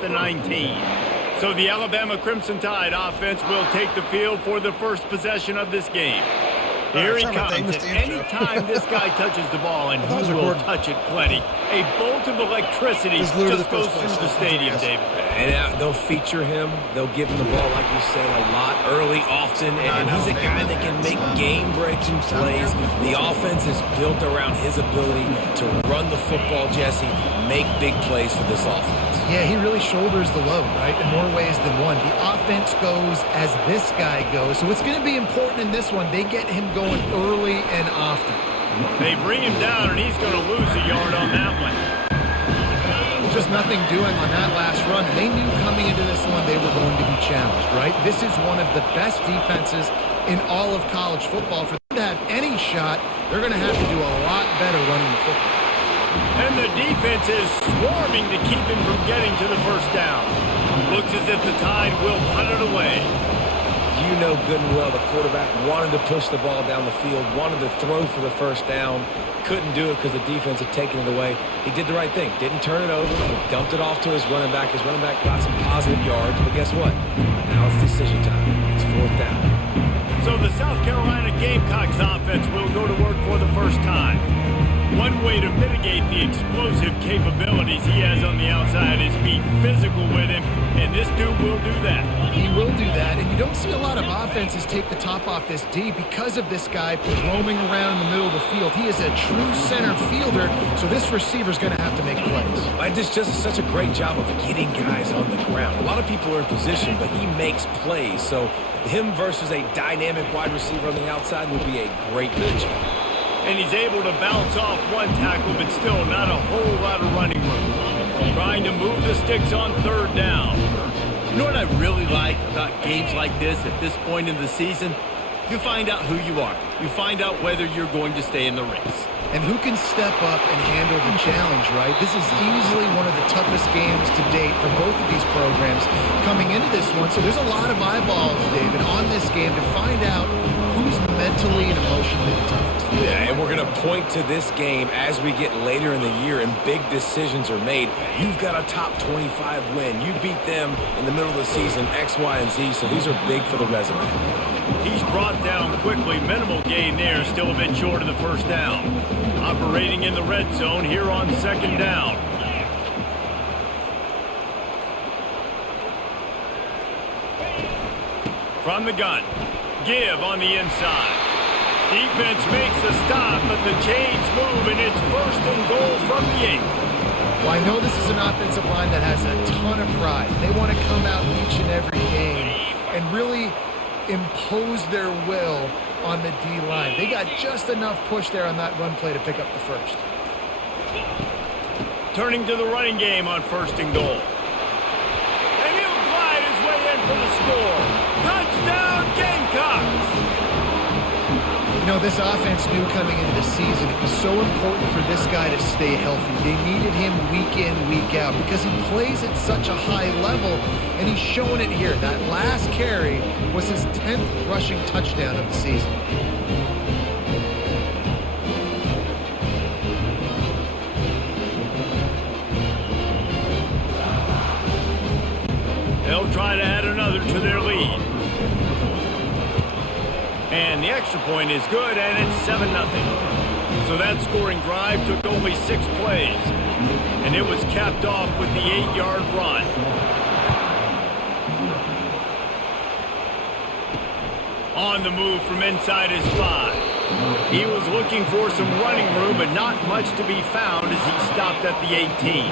the 19. So the Alabama Crimson Tide offense will take the field for the first possession of this game. Here he comes, and any time this guy touches the ball, and he will touch it plenty, a bolt of electricity just goes through the stadium, David. And they'll feature him. They'll give him the ball, like you said, a lot, early, often, and he's a guy that can make game-breaking plays. The offense is built around his ability to run the football, Jesse, make big plays for this offense. Yeah, he really shoulders the load, right, in more ways than one. The offense goes as this guy goes. So it's going to be important in this one. They get him going early and often. They bring him down, and he's going to lose a yard on that one. Just nothing doing on that last run. And they knew coming into this one they were going to be challenged, right? This is one of the best defenses in all of college football. For them to have any shot, they're going to have to do a lot better running the football. And the defense is swarming to keep him from getting to the first down. Looks as if the Tide will punt it away. You know good and well the quarterback wanted to push the ball down the field, wanted to throw for the first down, couldn't do it because the defense had taken it away. He did the right thing. Didn't turn it over. Dumped it off to his running back. His running back got some positive yards, but guess what? Now it's decision time. It's fourth down. So the South Carolina Gamecocks offense will go to work for the first time. One way to mitigate the explosive capabilities he has on the outside is be physical with him, and this dude will do that. He will do that, and you don't see a lot of offenses take the top off this D because of this guy roaming around in the middle of the field. He is a true center fielder, so this receiver's going to have to make plays. This just such a great job of getting guys on the ground. A lot of people are in position, but he makes plays, so him versus a dynamic wide receiver on the outside will be a great matchup. And he's able to bounce off one tackle, but still not a whole lot of running room. Trying to move the sticks on third down. You know what I really like about games like this at this point in the season? You find out who you are. You find out whether you're going to stay in the race. And who can step up and handle the challenge, right? This is easily one of the toughest games to date for both of these programs coming into this one. So there's a lot of eyeballs, David, on this game to find out who's mentally and emotionally the toughest. Yeah, and we're going to point to this game as we get later in the year and big decisions are made. You've got a top 25 win. You beat them in the middle of the season, X, Y, and Z, so these are big for the resume. He's brought down quickly. Minimal gain there, still a bit short of the first down. Operating in the red zone here on second down. From the gun, give on the inside. Defense makes a stop, but the chains move, and it's first and goal from the 8. Well, I know this is an offensive line that has a ton of pride. They want to come out each and every game and really impose their will on the D-line. They got just enough push there on that run play to pick up the first. Turning to the running game on first and goal. And he'll glide his way in for the score. Touchdown, Gamecocks! You know, this offense knew coming into the season it was so important for this guy to stay healthy. They needed him week in, week out because he plays at such a high level, and he's showing it here. That last carry was his 10th rushing touchdown of the season. They'll try to add another to their lead. And the extra point is good, and it's 7-0. So that scoring drive took only 6 plays. And it was capped off with the 8-yard run. On the move from inside his 5. He was looking for some running room, but not much to be found as he stopped at the 18.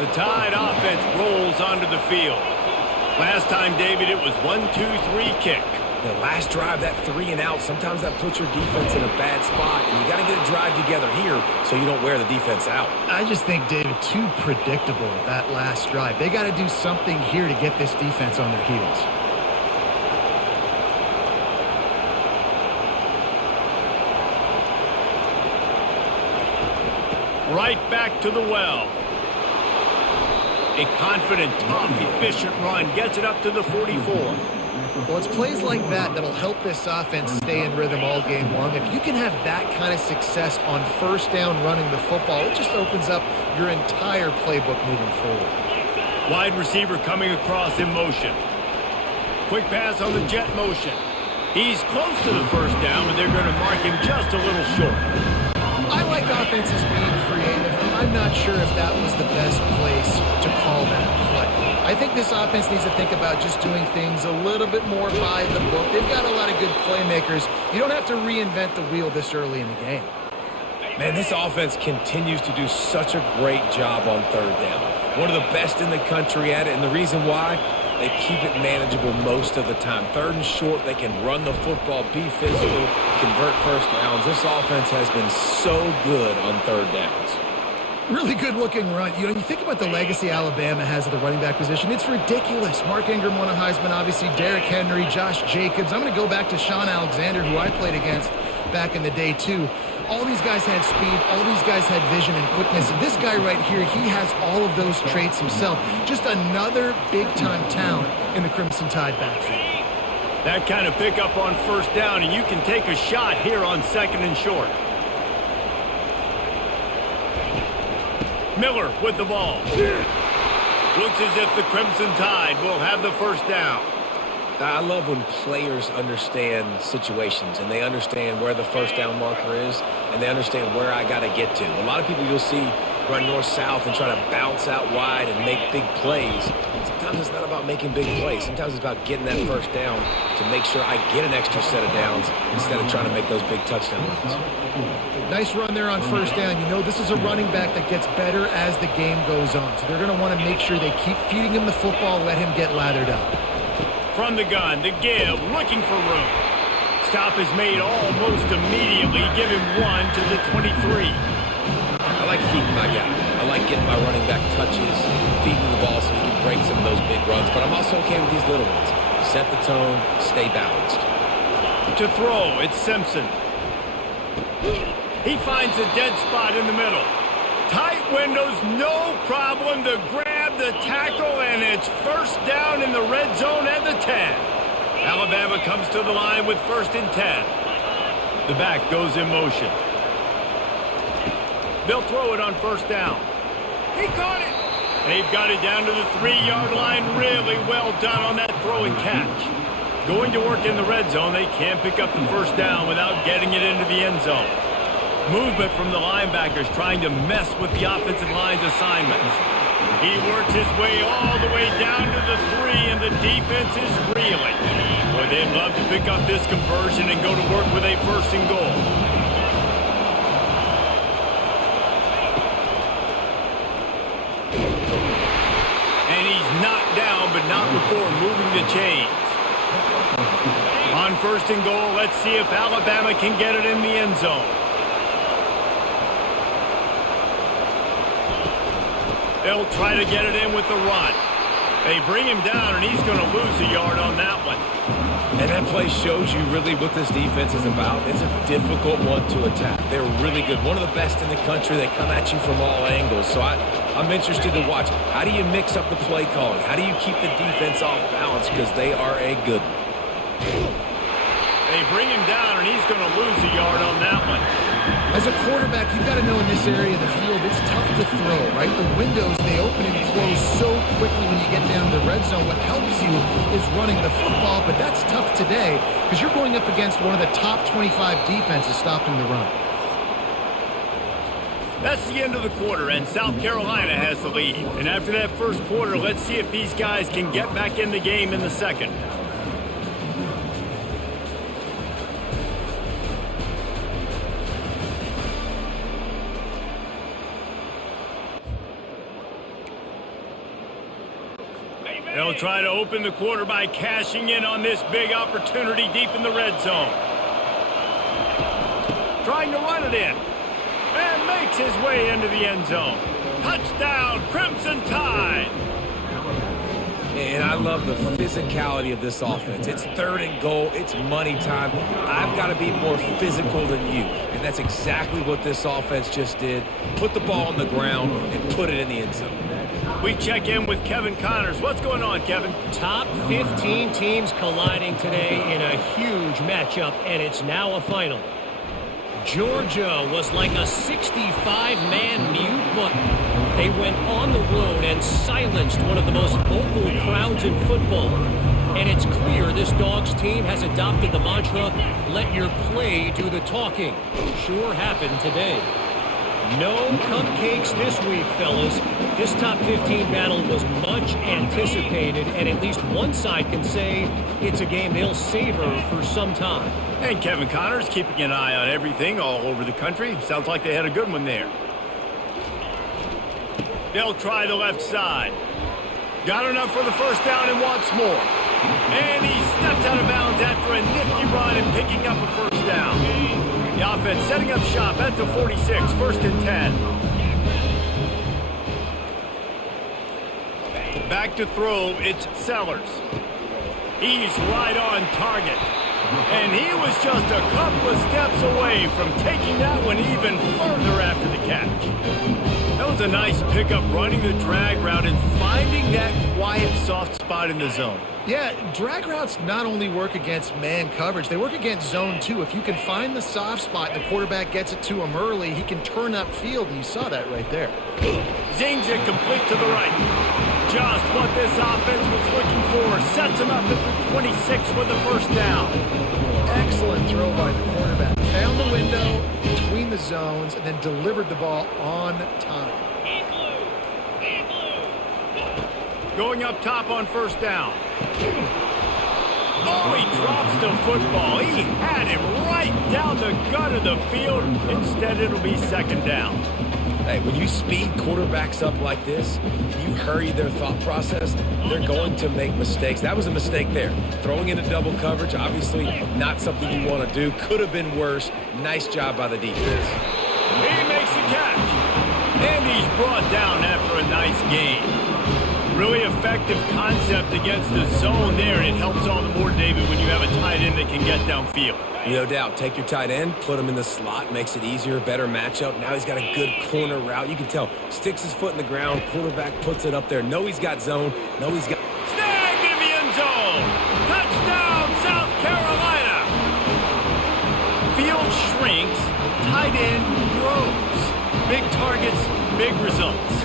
The Tide offense rolls onto the field. Last time, David, it was 1-2-3 kick. The last drive, that 3 and out, sometimes that puts your defense in a bad spot, and you got to get a drive together here so you don't wear the defense out. I just think, David, too predictable, that last drive. They got to do something here to get this defense on their heels. Right back to the well. A confident, tough, efficient run gets it up to the 44. Well, it's plays like that that'll help this offense stay in rhythm all game long. If you can have that kind of success on first down running the football, it just opens up your entire playbook moving forward. Wide receiver coming across in motion. Quick pass on the jet motion. He's close to the first down, but they're going to mark him just a little short. I like offenses being creative. I'm not sure if that was the best place to call that play. I think this offense needs to think about just doing things a little bit more by the book. They've got a lot of good playmakers. You don't have to reinvent the wheel this early in the game. Man, this offense continues to do such a great job on third down. One of the best in the country at it, and the reason why, they keep it manageable most of the time. Third and short, they can run the football, be physical, convert first downs. This offense has been so good on third downs. Really good-looking run. You think about the legacy Alabama has at the running back position. It's ridiculous. Mark Ingram won a Heisman, obviously. Derrick Henry, Josh Jacobs. I'm going to go back to Sean Alexander, who I played against back in the day, too. All these guys had speed. All these guys had vision and quickness. And this guy right here, he has all of those traits himself. Just another big-time talent in the Crimson Tide backfield. That kind of pickup on first down, and you can take a shot here on second and short. Miller with the ball. Looks as if the Crimson Tide will have the first down. I love when players understand situations and they understand where the first down marker is and they understand where I got to get to. A lot of people you'll see run north-south and try to bounce out wide and make big plays. Sometimes it's not about making big plays. Sometimes it's about getting that first down to make sure I get an extra set of downs instead of trying to make those big touchdown runs. Nice run there on first down. This is a running back that gets better as the game goes on. So they're going to want to make sure they keep feeding him the football, let him get lathered up. From the gun, the give, looking for room. Stop is made almost immediately. Give him 1 to the 23. I like feeding my guy. I like getting my running back touches, feeding the ball so he can break some of those big runs. But I'm also okay with these little ones. Set the tone, stay balanced. To throw, it's Simpson. He finds a dead spot in the middle. Tight windows, no problem to grab the tackle, and it's first down in the red zone at the 10. Alabama comes to the line with first and 10. The back goes in motion. They'll throw it on first down. He caught it. They've got it down to the 3-yard line. Really well done on that throw and catch. Going to work in the red zone, they can't pick up the first down without getting it into the end zone. Movement from the linebackers trying to mess with the offensive line's assignments. He works his way all the way down to the 3, and the defense is reeling. Boy, they'd love to pick up this conversion and go to work with a first and goal. And he's knocked down, but not before moving the chains. On first and goal, let's see if Alabama can get it in the end zone. They'll try to get it in with the run. They bring him down, and he's going to lose a yard on that one. And that play shows you really what this defense is about. It's a difficult one to attack. They're really good. One of the best in the country. They come at you from all angles. So I'm interested to watch. How do you mix up the play calling? How do you keep the defense off balance? Because they are a good one. They bring him down, and he's going to lose a yard on that one. As a quarterback, you've got to know in this area of the field, it's tough to throw, right? The windows, they open and close so quickly when you get down to the red zone. What helps you is running the football, but that's tough today because you're going up against one of the top 25 defenses stopping the run. That's the end of the quarter, and South Carolina has the lead. And after that first quarter, let's see if these guys can get back in the game in the second. They'll try to open the quarter by cashing in on this big opportunity deep in the red zone. Trying to run it in. And makes his way into the end zone. Touchdown, Crimson Tide! And I love the physicality of this offense. It's third and goal. It's money time. I've got to be more physical than you. And that's exactly what this offense just did. Put the ball on the ground and put it in the end zone. We check in with Kevin Connors. What's going on, Kevin? Top 15 teams colliding today in a huge matchup, and it's now a final. Georgia was like a 65-man mute button. They went on the road and silenced one of the most vocal crowds in football. And it's clear this Dogs team has adopted the mantra, let your play do the talking. Sure happened today. No cupcakes this week, fellas. This top 15 battle was much anticipated, and at least one side can say it's a game they'll savor for some time. And Kevin Connors keeping an eye on everything all over the country. Sounds like they had a good one there. They'll try the left side. Got enough for the first down and wants more. And he steps out of bounds after a nifty run and picking up a first down. The offense setting up shop at the 46, 1st and 10. Back to throw, it's Sellers. He's right on target. And he was just a couple of steps away from taking that one even further after the catch. That was a nice pickup, running the drag route and finding that quiet, soft spot in the zone. Yeah, drag routes not only work against man coverage, they work against zone too. If you can find the soft spot and the quarterback gets it to him early, he can turn upfield, and you saw that right there. Zings it complete to the right. Just what this offense was looking for. Sets him up at the 26 with the first down. Excellent throw by the quarterback. Found the window between the zones and then delivered the ball on time. Going up top on first down. Oh, he drops the football. He had it right down the gut of the field. Instead, it'll be second down. Hey, when you speed quarterbacks up like this, you hurry their thought process, they're going to make mistakes. That was a mistake there. Throwing into double coverage, obviously not something you want to do. Could have been worse. Nice job by the defense. He makes the catch. And he's brought down after a nice gain. Really effective concept against the zone there. It helps all the more, David, when you have a tight end that can get downfield. No doubt. Take your tight end, put him in the slot, makes it easier, better matchup. Now he's got a good corner route. You can tell. Sticks his foot in the ground. Quarterback puts it up there. Know he's got zone. Know he's got... Snagged in the end zone. Touchdown, South Carolina. Field shrinks. Tight end grows. Big targets, big results.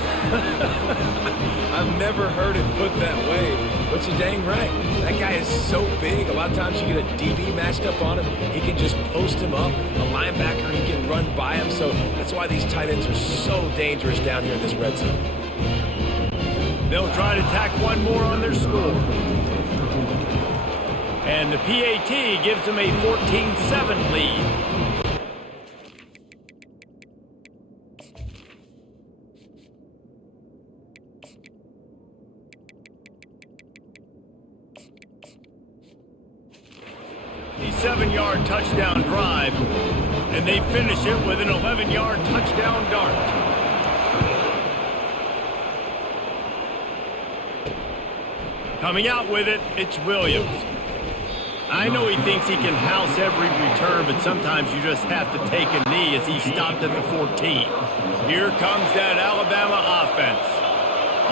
I've never heard it put that way, but you're dang right. That guy is so big. A lot of times you get a DB matched up on him. He can just post him up. A linebacker, he can run by him. So that's why these tight ends are so dangerous down here in this red zone. They'll try to tack one more on their score. And the PAT gives them a 14-7 lead. The 7-yard touchdown drive, and they finish it with an 11-yard touchdown dart. Coming out with it, it's Williams. I know he thinks he can house every return, but sometimes you just have to take a knee as he stopped at the 14. Here comes that Alabama offense.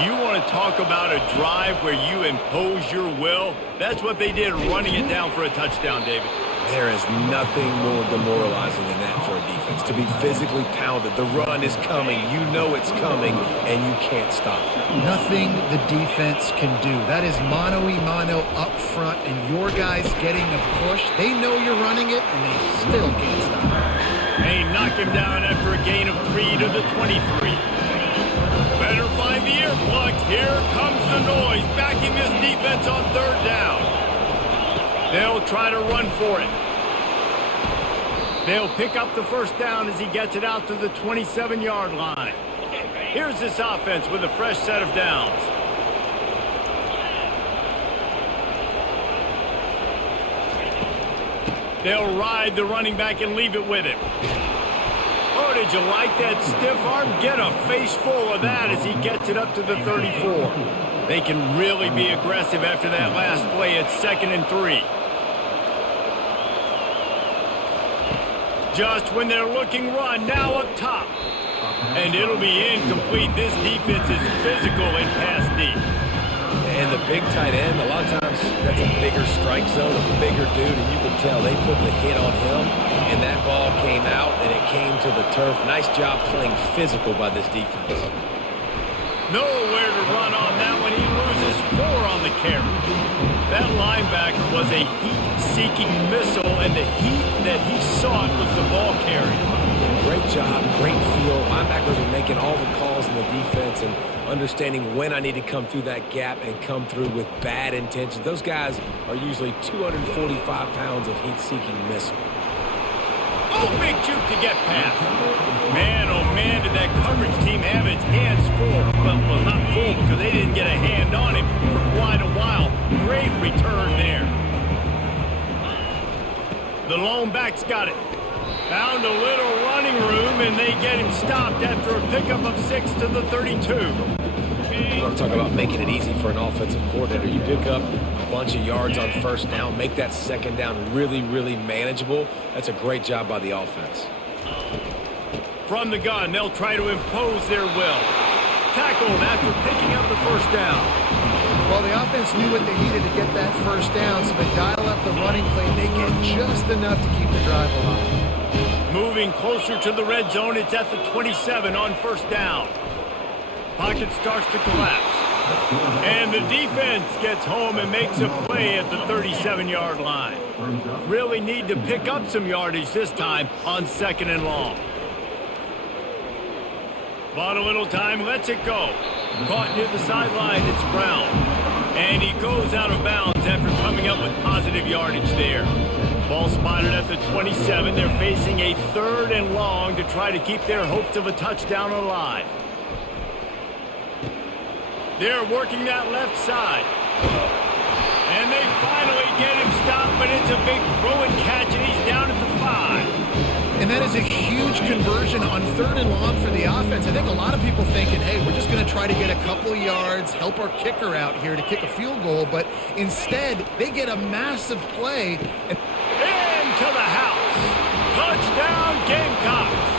You want to talk about a drive where you impose your will? That's what they did, running it down for a touchdown, David. There is nothing more demoralizing than that for a defense. To be physically pounded. The run is coming. You know it's coming, and you can't stop it. Nothing the defense can do. That is mano-a-mano up front, and your guys getting a push. They know you're running it, and they still can't stop it. They knock him down after a gain of 3 to the 23. Better find the earplugs. Here comes the noise, backing this defense on third down. They'll try to run for it. They'll pick up the first down as he gets it out to the 27-yard line. Here's this offense with a fresh set of downs. They'll ride the running back and leave it with him. Oh, did you like that stiff arm? Get a face full of that as he gets it up to the 34. They can really be aggressive after that last play. It's 2nd and 3. Just when they're looking run, now up top. And it'll be incomplete. This defense is physical and pass deep. And the big tight end, a lot of times that's a bigger strike zone, a bigger dude, and you can tell they put the hit on him, and that ball came out, and it came to the turf. Nice job playing physical by this defense. Nowhere to run on that one. He loses 4 on the carry. That linebacker was a heat-seeking missile, and the heat that he sought was the ball carrier. Great job, great feel. Linebackers are making all the calls in the defense and understanding when I need to come through that gap and come through with bad intentions. Those guys are usually 245 pounds of heat-seeking missile. Oh, big juke to get past. Man, oh man, did that coverage team have its hands full. Well, not full because they didn't get a hand on him for quite a while. Great return there. The lone back's got it. Found a little running room, and they get him stopped after a pickup of 6 to the 32. You want to talk about making it easy for an offensive coordinator. You pick up a bunch of yards on first down, make that second down really, really manageable. That's a great job by the offense. From the gun, they'll try to impose their will. Tackled after picking up the first down. Well, the offense knew what they needed to get that first down, so they dial up the running play. They get just enough to keep the drive alive. Moving closer to the red zone, it's at the 27 on first down. Pocket starts to collapse. And the defense gets home and makes a play at the 37-yard line. Really need to pick up some yardage this time on 2nd and long. Bought a little time, lets it go. Caught near the sideline, it's Brown. And he goes out of bounds after coming up with positive yardage there. Ball spotted at the 27. They're facing a 3rd and long to try to keep their hopes of a touchdown alive. They're working that left side. And they finally get him stopped, but it's a big throw and catch, and he's down at the 5. And that is a huge conversion on 3rd and long for the offense. I think a lot of people thinking, hey, we're just going to try to get a couple yards, help our kicker out here to kick a field goal. But instead, they get a massive play. Into the house. Touchdown, Gamecocks.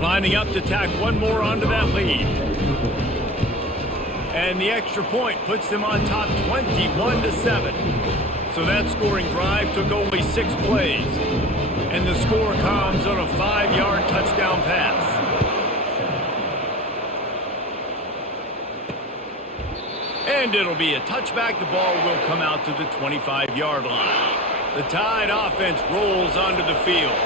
Lining up to tack one more onto that lead. And the extra point puts them on top 21-7. So that scoring drive took only 6 plays. And the score comes on a 5-yard touchdown pass. And it'll be a touchback. The ball will come out to the 25-yard line. The Tide offense rolls onto the field.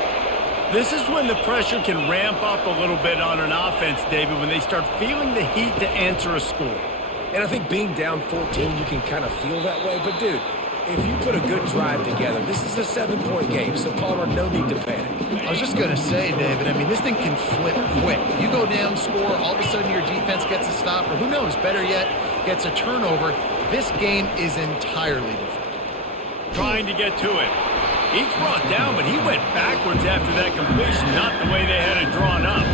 This is when the pressure can ramp up a little bit on an offense, David, when they start feeling the heat to answer a score. And I think being down 14, you can kind of feel that way. But, dude, if you put a good drive together, this is a 7-point game, so Palmer, no need to panic. I was just going to say, David, I mean, this thing can flip quick. You go down, score, all of a sudden your defense gets a stop, or who knows, better yet, gets a turnover. This game is entirely different. Trying to get to it. He's brought down, but he went backwards after that completion, not the way they had it drawn up.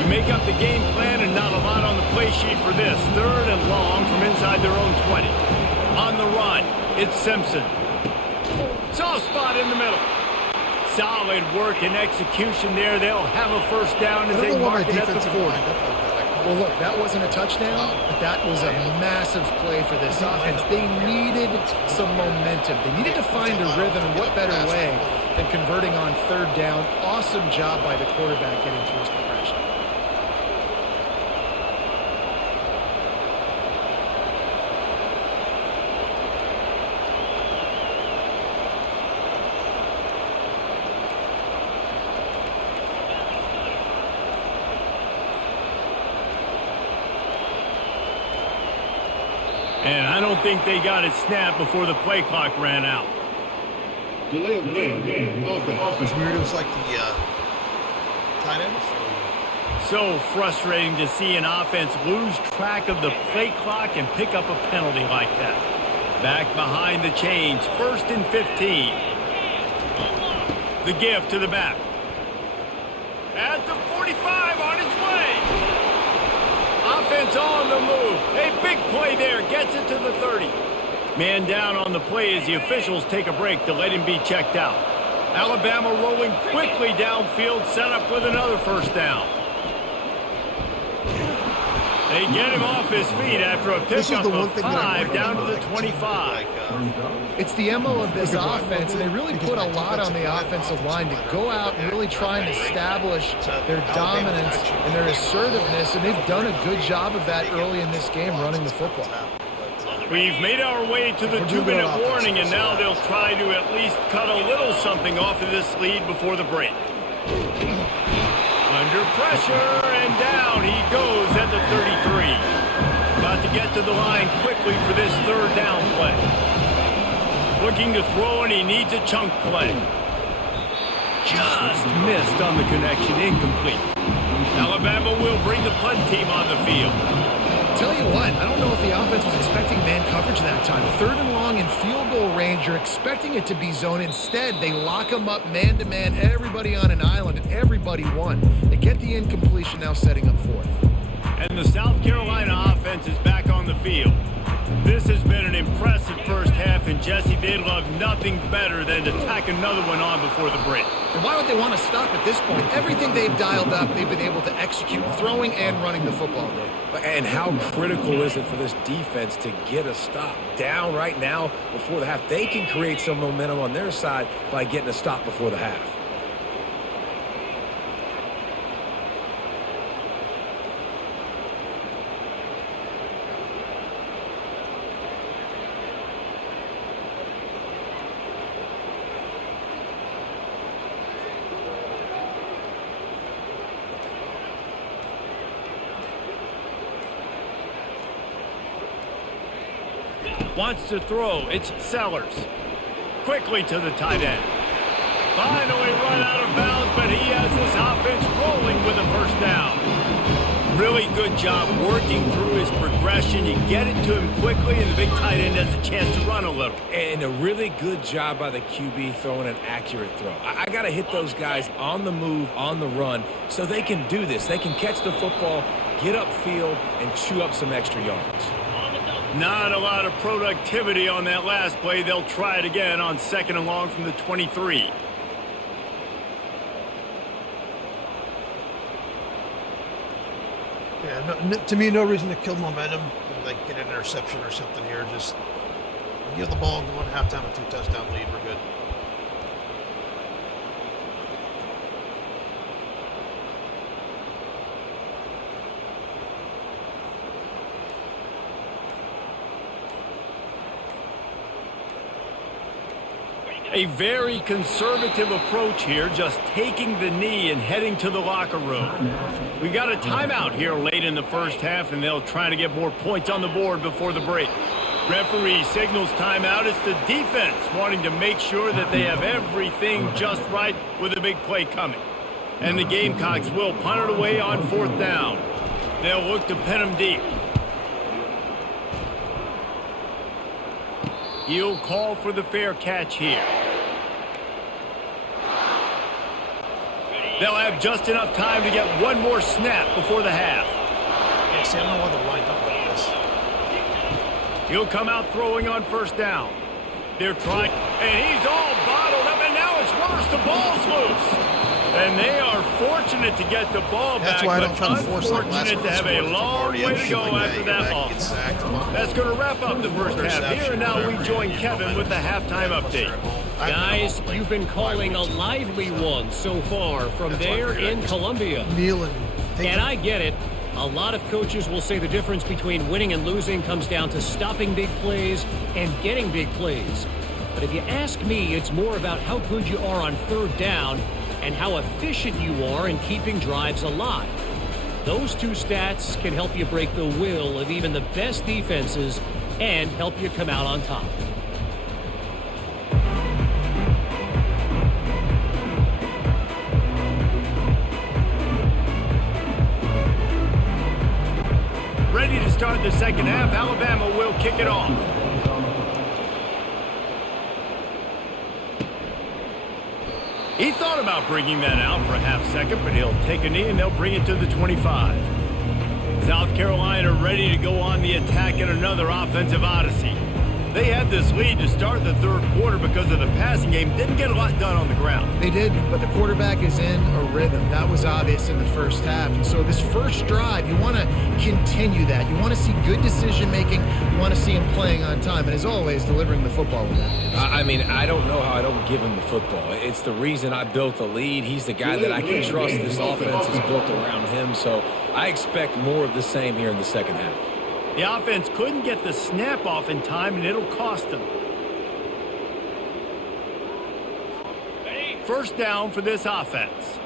You make up the game plan and not a lot on the play sheet for this. 3rd and long from inside their own 20. On the run, it's Simpson. Soft spot in the middle. Solid work and execution there. They'll have a first down as they mark it at the 40. Well, look, that wasn't a touchdown, but that was a massive play for this offense. They needed some momentum. They needed to find a rhythm, and what better way than converting on 3rd down. Awesome job by the quarterback getting through his progression. And I don't think they got it snapped before the play clock ran out. Delay of game. Offense. It's weird. It was like the tight end. So frustrating to see an offense lose track of the play clock and pick up a penalty like that. Back behind the chains, 1st and 15. The give to the back. At the 45, on its way. Offense on the move. A big play there. Gets it to the 30. Man down on the play as the officials take a break to let him be checked out. Alabama rolling quickly downfield, set up with another first down. They get him off his feet after a This is pickup the one of thing that I 5 like down to about the 25. It's the MO of this offense, and they really put a lot on the offensive line to go out and really try and establish their dominance and their assertiveness, and they've done a good job of that early in this game running the football. We've made our way to the 2-minute warning, and now they'll try to at least cut a little something off of this lead before the break. Under pressure, and down he goes at the 33. Got to get to the line quickly for this third down play. Looking to throw, and he needs a chunk play. Just missed on the connection, incomplete. Alabama will bring the punt team on the field. Tell you what, I don't know if the offense was expecting man coverage that time. 3rd and long in field goal range, you're expecting it to be zone. Instead, they lock them up man-to-man, everybody on an island, and everybody won. They get the incompletion, now setting up 4th. And the South Carolina offense is back on the field. This has been an impressive first half, and Jesse, they'd love nothing better than to tack another one on before the break. And why would they want to stop at this point? Everything they've dialed up, they've been able to execute, throwing and running the football game. And how critical is it for this defense to get a stop down right now before the half? They can create some momentum on their side by getting a stop before the half. Wants to throw. It's Sellers. Quickly to the tight end. Finally run out of bounds, but he has this offense rolling with a first down. Really good job working through his progression. You get it to him quickly, and the big tight end has a chance to run a little. And a really good job by the QB throwing an accurate throw. I got to hit those guys on the move, on the run, so they can do this. They can catch the football, get upfield, and chew up some extra yards. Not a lot of productivity on that last play. They'll try it again on 2nd and long from the 23. Yeah, to me, no reason to kill momentum and like get an interception or something here. Just get the ball going, halftime, a 2-touchdown lead. We're good. A very conservative approach here, just taking the knee and heading to the locker room. We got a timeout here late in the first half, and they'll try to get more points on the board before the break. Referee signals timeout. It's the defense wanting to make sure that they have everything just right with a big play coming. And the Gamecocks will punt it away on 4th down. They'll look to pin them deep. He'll call for the fair catch here. They'll have just enough time to get one more snap before the half. Yeah, see, I don't know why they're lined up like this. He'll come out throwing on 1st down. They're trying, and he's all bottled up, and now it's worse. The ball's loose. And they are fortunate to get the ball back, That's why I don't try to but force that last unfortunate to have a long way to go after that loss. That's going to wrap up the first half here, and now we join Kevin with the halftime update. Guys, you've been calling a lively one so far from there in Columbia. And I get it. A lot of coaches will say the difference between winning and losing comes down to stopping big plays and getting big plays. But if you ask me, it's more about how good you are on 3rd down and how efficient you are in keeping drives alive. Those two stats can help you break the will of even the best defenses and help you come out on top. Ready to start the second half. Alabama will kick it off. He thought about bringing that out for a half second, but he'll take a knee and they'll bring it to the 25. South Carolina ready to go on the attack in another offensive odyssey. They had this lead to start the third quarter because of the passing game. Didn't get a lot done on the ground. They did, but the quarterback is in a rhythm. That was obvious in the first half. And so this first drive, you want to continue that. You want to see good decision-making. You want to see him playing on time. And as always, delivering the football with that. I mean, I don't know how I don't give him the football. It's the reason I built the lead. He's the guy that I can trust. This offense is built around him. So I expect more of the same here in the second half. The offense couldn't get the snap off in time, and it'll cost them. First down for this offense.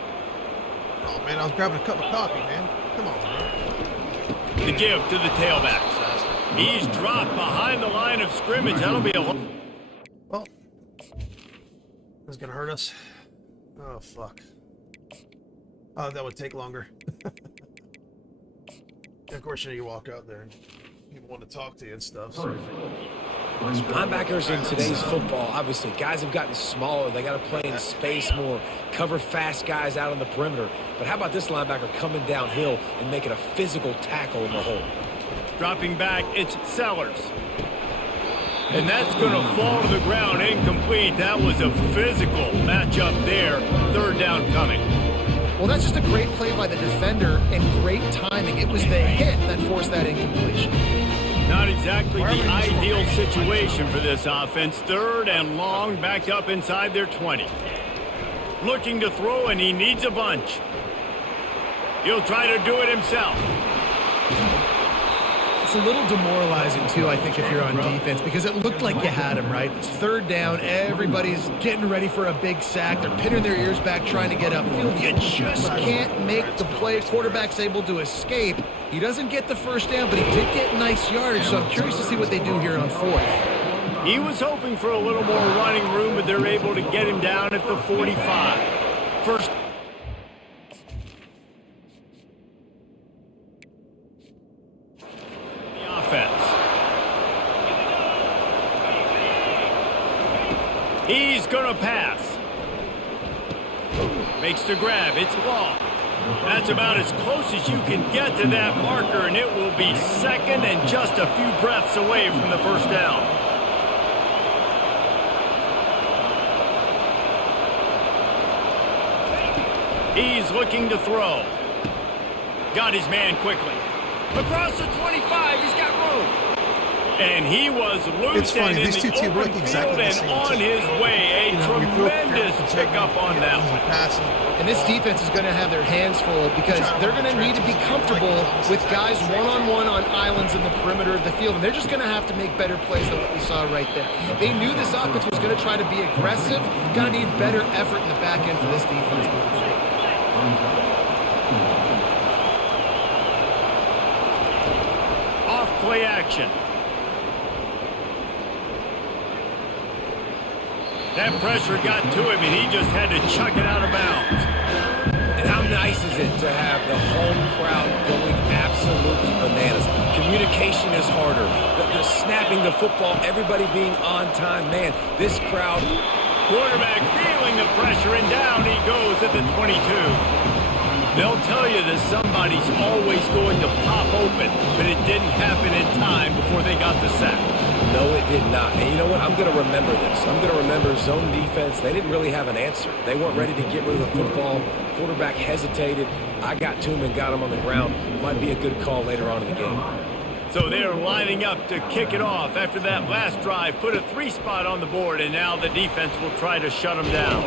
Oh, man, I was grabbing a cup of coffee, man. Come on, man. The give to the tailback. He's dropped behind the line of scrimmage. That'll be a... Well, that's going to hurt us. Oh, fuck. Oh, that would take longer. Of course, you walk out there and people want to talk to you and stuff. So. Linebackers in today's football, obviously, guys have gotten smaller. They got to play in space more, cover fast guys out on the perimeter. But how about this linebacker coming downhill and making a physical tackle in the hole? Dropping back, it's Sellers. And that's going to fall to the ground, incomplete. That was a physical matchup there. Third down coming. Well, that's just a great play by the defender and great timing. It was the hit that forced that incompletion. Not exactly the ideal situation for this offense. Third and long, backed up inside their 20. Looking to throw, and he needs a bunch. He'll try to do it himself. It's a little demoralizing, too, I think, if you're on defense, because it looked like you had him, right? It's third down. Everybody's getting ready for a big sack. They're pinning their ears back, trying to get upfield. You just can't make the play. Quarterback's able to escape. He doesn't get the first down, but he did get nice yardage, so I'm curious to see what they do here on fourth. He was hoping for a little more running room, but they're able to get him down at the 45. First. He's going to pass. Makes the grab. It's long. That's about as close as you can get to that marker, and it will be second and just a few breaths away from the first down. He's looking to throw. Got his man quickly. Across the 25, he's got room. And he was loose. It's funny, these two teams look exactly the same. On his way, a tremendous pickup on that one. And this defense is going to have their hands full because they're going to need to be comfortable with guys one-on-one on islands in the perimeter of the field. And they're just going to have to make better plays than what we saw right there. They knew this offense was going to try to be aggressive. Going to need better effort in the back end for this defense. Off play action. That pressure got to him, and he just had to chuck it out of bounds. And how nice is it to have the home crowd going absolutely bananas? Communication is harder. They're snapping the football, everybody being on time. Man, this crowd... Quarterback feeling the pressure, and down he goes at the 22. They'll tell you that somebody's always going to pop open, but it didn't happen in time before they got the sack. No, it did not. And you know what? I'm going to remember this. I'm going to remember zone defense. They didn't really have an answer. They weren't ready to get rid of the football. Quarterback hesitated. I got to him and got him on the ground. Might be a good call later on in the game. So they're lining up to kick it off after that last drive. Put a 3-spot on the board, and now the defense will try to shut him down.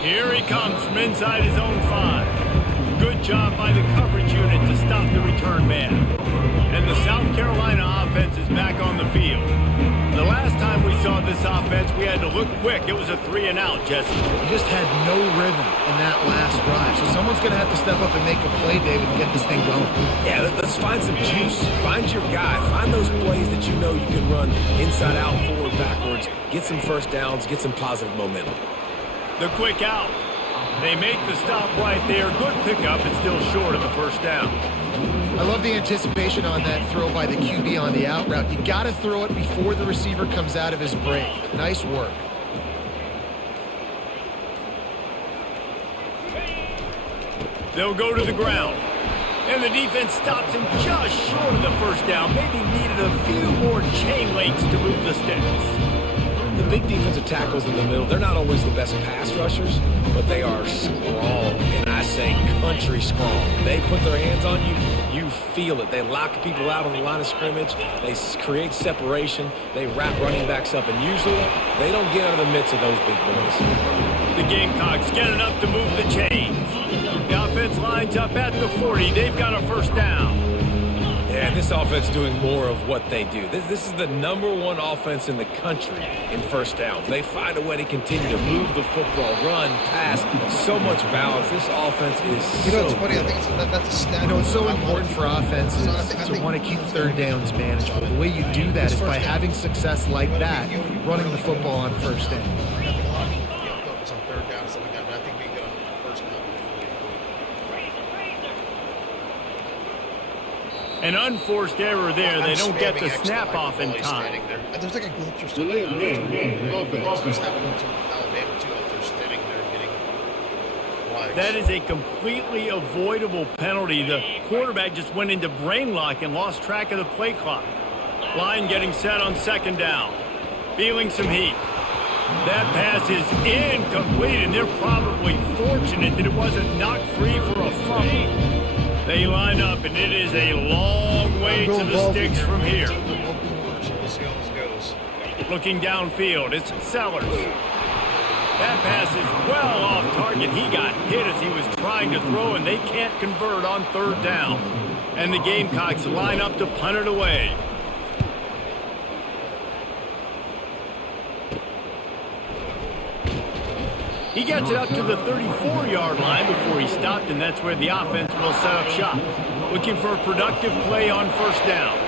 Here he comes from inside his own 5. Good job by the coverage unit to stop the return man. And the South Carolina offense is back on the field. The last time we saw this offense, we had to look quick. It was a 3-and-out, Jesse. You just had no rhythm in that last drive. So someone's going to have to step up and make a play, David, and get this thing going. Yeah, let's find some juice. Find your guy. Find those plays that you know you can run inside out, forward, backwards. Get some first downs. Get some positive momentum. The quick out. They make the stop right there. Good pickup. It's still short of the first down. I love the anticipation on that throw by the QB on the out route. You got to throw it before the receiver comes out of his break. Nice work. They'll go to the ground. And the defense stops him just short of the first down. Maybe needed a few more chain links to move the sticks. The big defensive tackles in the middle, they're not always the best pass rushers, but they are strong, and I say country strong. When they put their hands on you, you feel it. They lock people out on the line of scrimmage. They create separation. They wrap running backs up, and usually they don't get out of the midst of those big boys. The Gamecocks get enough to move the chains. The offense lines up at the 40. They've got a first down. Yeah, and this offense doing more of what they do. This is the #1 offense in the country in first downs. They find a way to continue to move the football, run, pass, so much balance. This offense is You know, so it's funny. I think that's a stat. You know, it's so important for offenses to want to keep third downs manageable. The way you do that is by having success like that, running the football on first down. I think a lot of people focus on third down and stuff like that, but I think being good on first down. An unforced error there. They don't get the snap off in time. There's like a glitch or something. Delay of game. Offense. It's happening to Alabama too. Like they're standing there getting flags. That is a completely avoidable penalty. The quarterback just went into brain lock and lost track of the play clock. Line getting set on second down. Feeling some heat. That pass is incomplete, and they're probably fortunate that it wasn't knocked free for a fumble. They line up, and it is a long way to the sticks from here. So we'll see how this goes. Looking downfield, it's Sellers. That pass is well off target. He got hit as he was trying to throw, and they can't convert on third down. And the Gamecocks line up to punt it away. He gets it up to the 34-yard line before he stopped, and that's where the offense will set up shop. Looking for a productive play on first down.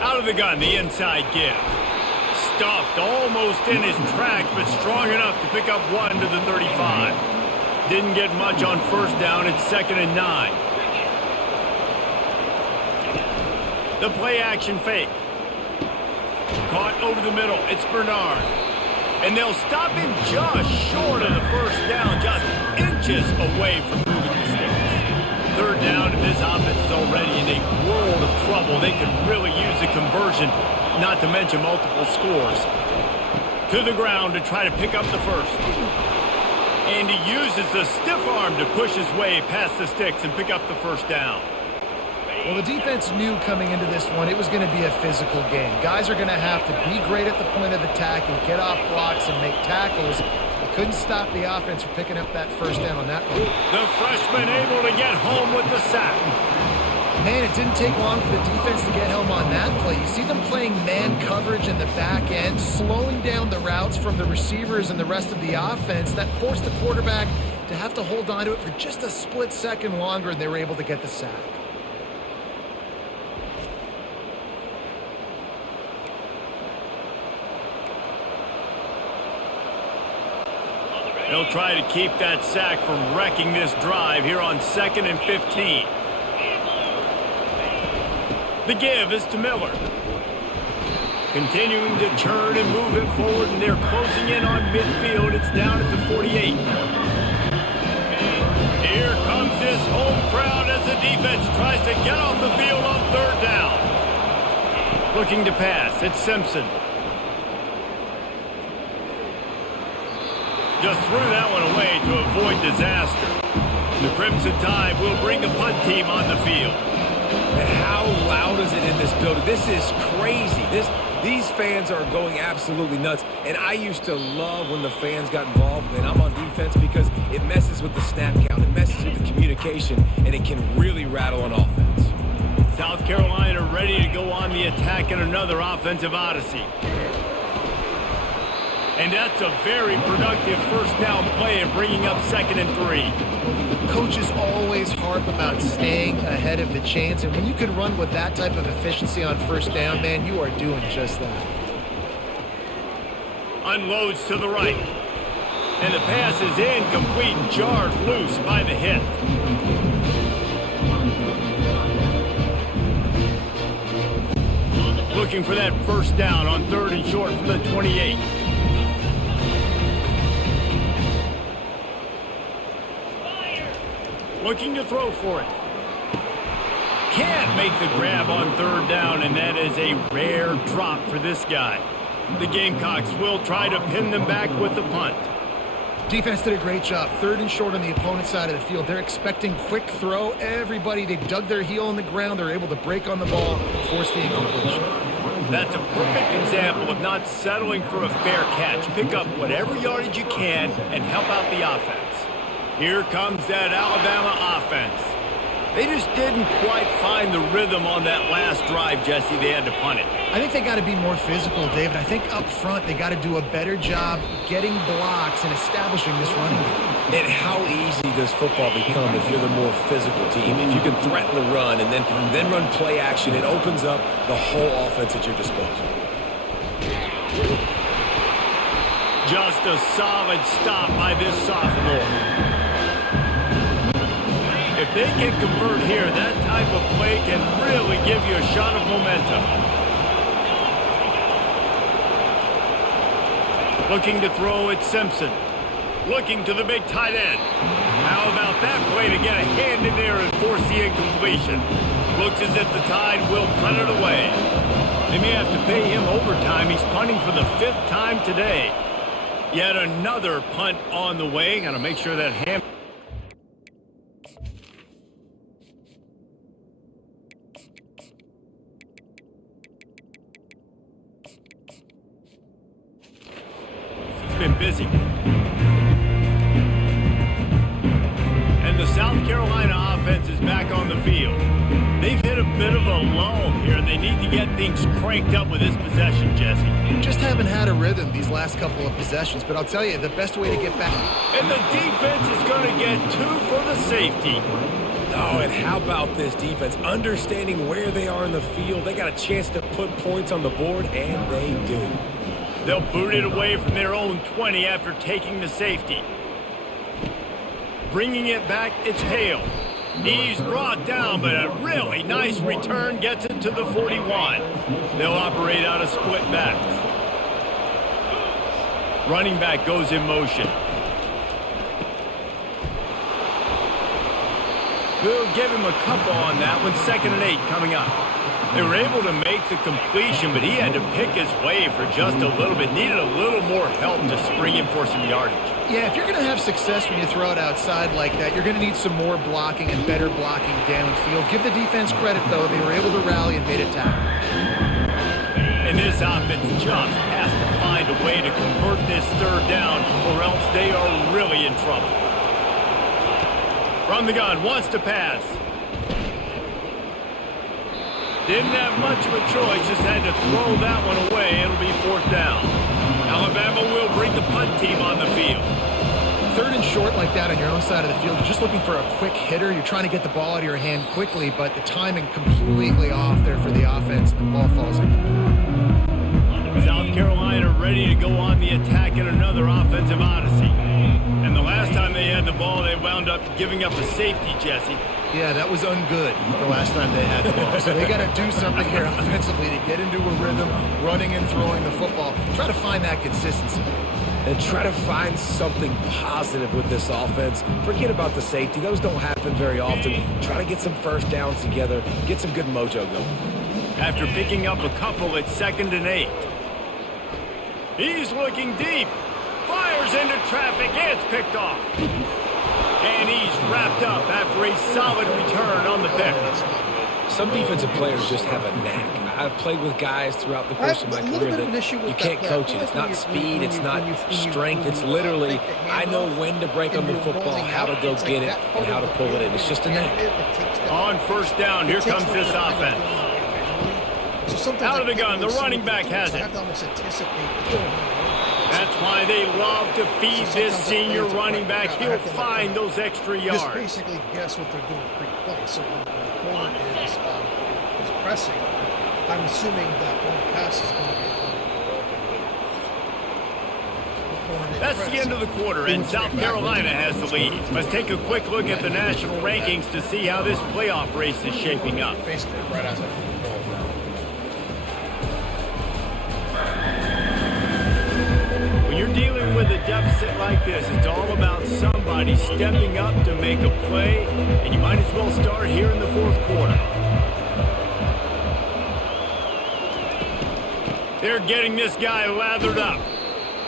Out of the gun, the inside give. Stuffed almost in his tracks, but strong enough to pick up one to the 35. Didn't get much on first down. It's 2nd and 9. The play action fake. Caught over the middle. It's Bernard. And they'll stop him just short of the first down, just inches away from moving the sticks. Third down, and this offense is already in a world of trouble. They could really use a conversion, not to mention multiple scores. To the ground to try to pick up the first. And he uses the stiff arm to push his way past the sticks and pick up the first down. Well, the defense knew coming into this one it was going to be a physical game. Guys are going to have to be great at the point of attack and get off blocks and make tackles. They couldn't stop the offense from picking up that first down on that one. The freshman able to get home with the sack. Man, it didn't take long for the defense to get home on that play. You see them playing man coverage in the back end, slowing down the routes from the receivers and the rest of the offense. That forced the quarterback to have to hold on to it for just a split second longer, and they were able to get the sack. They'll try to keep that sack from wrecking this drive here on 2nd and 15. The give is to Miller. Continuing to churn and move it forward, and they're closing in on midfield. It's down at the 48. Here comes this home crowd as the defense tries to get off the field on third down. Looking to pass, it's Simpson. Just threw that one away to avoid disaster. The Crimson Tide will bring the punt team on the field. And how loud is it in this building? This is crazy. These fans are going absolutely nuts. And I used to love when the fans got involved, and I'm on defense because it messes with the snap count. It messes with the communication, and it can really rattle an offense. South Carolina ready to go on the attack in another offensive odyssey. And that's a very productive first down play and bringing up 2nd and 3. Coaches always harp about staying ahead of the chains, and when you can run with that type of efficiency on first down, man, you are doing just that. Unloads to the right. And the pass is incomplete, jarred loose by the hit. Looking for that first down on 3rd and short from the 28. Looking to throw for it. Can't make the grab on third down, and that is a rare drop for this guy. The Gamecocks will try to pin them back with the punt. Defense did a great job. 3rd and short on the opponent's side of the field. They're expecting quick throw. Everybody, they dug their heel in the ground. They're able to break on the ball, force the incompletion. That's a perfect example of not settling for a fair catch. Pick up whatever yardage you can and help out the offense. Here comes that Alabama offense. They just didn't quite find the rhythm on that last drive, Jesse. They had to punt it. I think they got to be more physical, David. I think up front they got to do a better job getting blocks and establishing this running game. And how easy does football become if you're the more physical team? If you can threaten the run and then run play action, it opens up the whole offense at your disposal. Just a solid stop by this sophomore. If they can convert here, that type of play can really give you a shot of momentum. Looking to throw at Simpson. Looking to the big tight end. How about that play to get a hand in there and force the incompletion? Looks as if the Tide will punt it away. They may have to pay him overtime. He's punting for the 5th time today. Yet another punt on the way. Got to make sure that hand... been busy. And the South Carolina offense is back on the field. They've hit a bit of a lull here, and they need to get things cranked up with this possession, Jesse. Just haven't had a rhythm these last couple of possessions, but I'll tell you, the best way to get back... And the defense is going to get 2 for the safety. Oh, and how about this defense? Understanding where they are in the field. They got a chance to put points on the board, and they do. They'll boot it away from their own 20 after taking the safety. Bringing it back, it's Hale. He's brought down, but a really nice return gets it to the 41. They'll operate out of split backs. Running back goes in motion. We'll give him a couple on that one. 2nd and 8 coming up. They were able to make the completion, but he had to pick his way for just a little bit. Needed a little more help to spring him for some yardage. Yeah, if you're going to have success when you throw it outside like that, you're going to need some more blocking and better blocking downfield. Give the defense credit, though. They were able to rally and made a tackle. And this offense just has to find a way to convert this 3rd down, or else they are really in trouble. From the gun, wants to pass. Didn't have much of a choice, just had to throw that one away. It'll be 4th down. Alabama will bring the punt team on the field. 3rd and short like that on your own side of the field, you're just looking for a quick hitter. You're trying to get the ball out of your hand quickly, but the timing completely off there for the offense. The ball falls in. South Carolina ready to go on the attack in another offensive odyssey. And the last time they had the ball, they wound up giving up a safety, Jesse. Yeah, that was ungood the last time they had the ball. So they got to do something here offensively to get into a rhythm, running and throwing the football. Try to find that consistency. And try to find something positive with this offense. Forget about the safety. Those don't happen very often. Try to get some 1st downs together. Get some good mojo going. After picking up a couple at 2nd and 8. He's looking deep. Fires into traffic. It's picked off. And he's wrapped up after a solid return on the pick. Some defensive players just have a knack. I've played with guys throughout the course of my career that you can't coach it. It's not speed, it's not strength. It's literally, I know when to break on the football, how to go get it, and how to pull it in. It's just a knack. On 1st down, here comes this offense. Out of the gun, the running back has it. That's why they love to feed this senior running back. He'll find those extra yards. Just basically guess what they're doing pre-play. So when the corner is pressing, I'm assuming that one pass is going to be open. That's the end of the quarter, and South Carolina has the lead. Let's take a quick look at the national rankings to see how this playoff race is shaping up. Basically, right outside the goal. When you're dealing with a deficit like this, it's all about somebody Everybody stepping up to make a play, and you might as well start here in the fourth quarter. They're getting this guy lathered up.